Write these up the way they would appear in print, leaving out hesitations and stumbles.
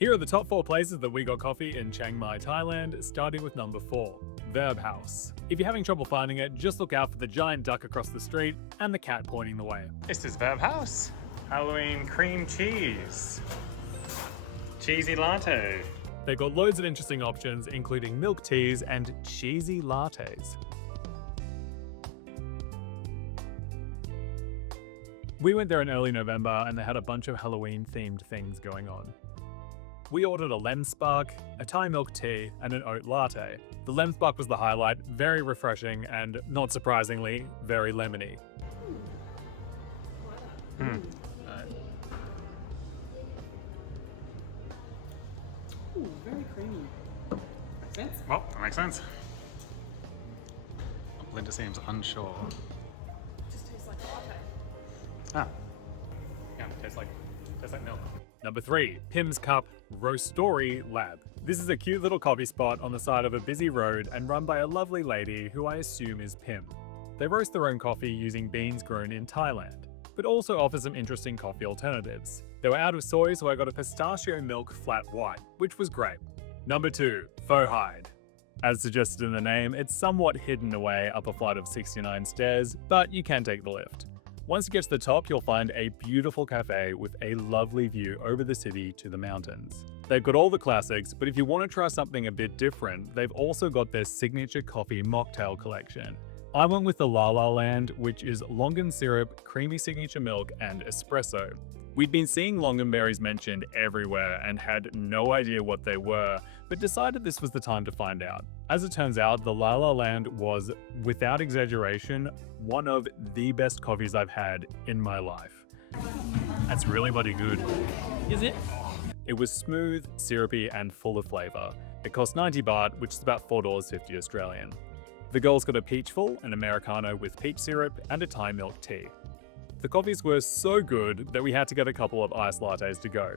Here are the top 4 places that we got coffee in Chiang Mai, Thailand, starting with number 4, Verb House. If you're having trouble finding it, just look out for the giant duck across the street and the cat pointing the way. This is Verb House. Halloween cream cheese. Cheesy latte. They've got loads of interesting options, including milk teas and cheesy lattes. We went there in early November and they had a bunch of Halloween-themed things going on. We ordered a lem spark, a Thai milk tea, and an oat latte. The lem spark was the highlight, very refreshing and, not surprisingly, very lemony. Ooh, very creamy. Makes sense? Well, that makes sense. Linda seems unsure. It just tastes like a latte. Ah. Yeah, tastes like milk. Number 3, Pim's Cup Roastory Lab. This is a cute little coffee spot on the side of a busy road and run by a lovely lady who I assume is Pim. They roast their own coffee using beans grown in Thailand, but also offer some interesting coffee alternatives. They were out of soy, so I got a pistachio milk flat white, which was great. Number 2, Pho Hide. As suggested in the name, it's somewhat hidden away up a flight of 69 stairs, but you can take the lift. Once you get to the top, you'll find a beautiful cafe with a lovely view over the city to the mountains. They've got all the classics, but if you want to try something a bit different, they've also got their signature coffee mocktail collection. I went with the La La Land, which is longan syrup, creamy signature milk, and espresso. We'd been seeing longanberries mentioned everywhere and had no idea what they were, but decided this was the time to find out. As it turns out, the La La Land was, without exaggeration, one of the best coffees I've had in my life. That's really bloody good. Is it? It was smooth, syrupy, and full of flavour. It cost 90 baht, which is about $4.50 Australian. The girls got a peachful, an Americano with peach syrup, and a Thai milk tea. The coffees were so good that we had to get a couple of iced lattes to go.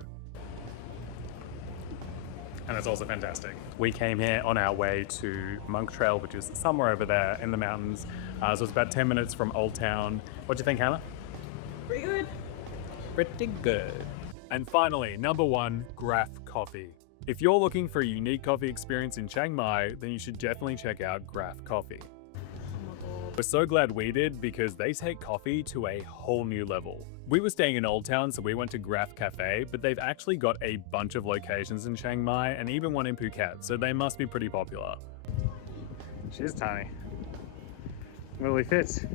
And it's also fantastic. We came here on our way to Monk Trail, which is somewhere over there in the mountains. So it's about 10 minutes from Old Town. What do you think, Hannah? Pretty good. Pretty good. And finally, number 1, Graph Coffee. If you're looking for a unique coffee experience in Chiang Mai, then you should definitely check out Graph Coffee. We're so glad we did because they take coffee to a whole new level. We were staying in Old Town, so we went to Graph Cafe, but they've actually got a bunch of locations in Chiang Mai and even one in Phuket, so they must be pretty popular. She is tiny. Really fit.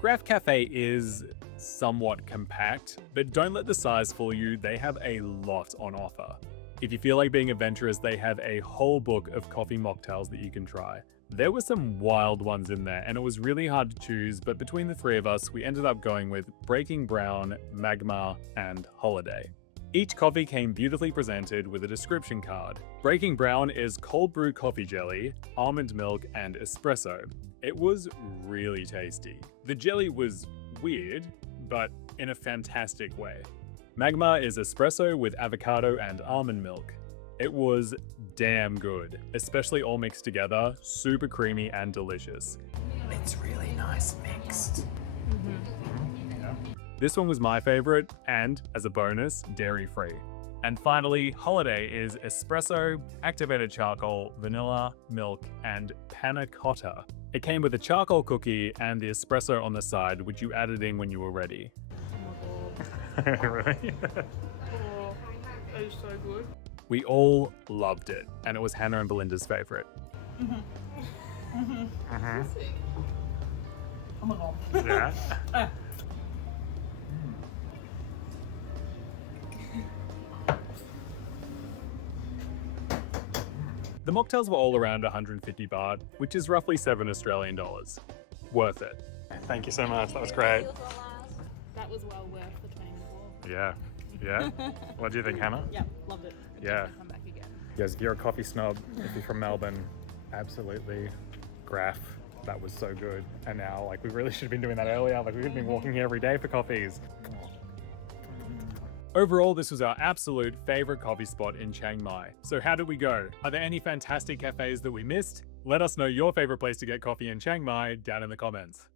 Graph Cafe is somewhat compact, but don't let the size fool you, they have a lot on offer. If you feel like being adventurous, they have a whole book of coffee mocktails that you can try. There were some wild ones in there, and it was really hard to choose, but between the 3 of us, we ended up going with Breaking Brown, Magma, and Holiday. Each coffee came beautifully presented with a description card. Breaking Brown is cold brew coffee jelly, almond milk, and espresso. It was really tasty. The jelly was weird, but in a fantastic way. Magma is espresso with avocado and almond milk. It was damn good, especially all mixed together, super creamy and delicious. It's really nice mixed. This one was my favorite and, as a bonus, dairy-free. And finally, Holiday is espresso, activated charcoal, vanilla, milk, and panna cotta. It came with a charcoal cookie and the espresso on the side, which you added in when you were ready. Really? Oh, that is so good. We all loved it, and it was Hannah and Belinda's favorite. Oh my god. Yeah. The mocktails were all around 150 baht, which is roughly $7 Australian. Worth it. Thank you so much. That was great. That was well worth the 20 minute walk. Yeah. Yeah. What do you think, Hannah? Yeah, loved it. I'd Yeah. definitely come back again. Yes, if you're a coffee snob, if you're from Melbourne, absolutely. Graph. That was so good. And now, like, we really should have been doing that earlier. Like, we could have been walking here every day for coffees. Overall, this was our absolute favorite coffee spot in Chiang Mai. So how did we go? Are there any fantastic cafes that we missed? Let us know your favorite place to get coffee in Chiang Mai down in the comments.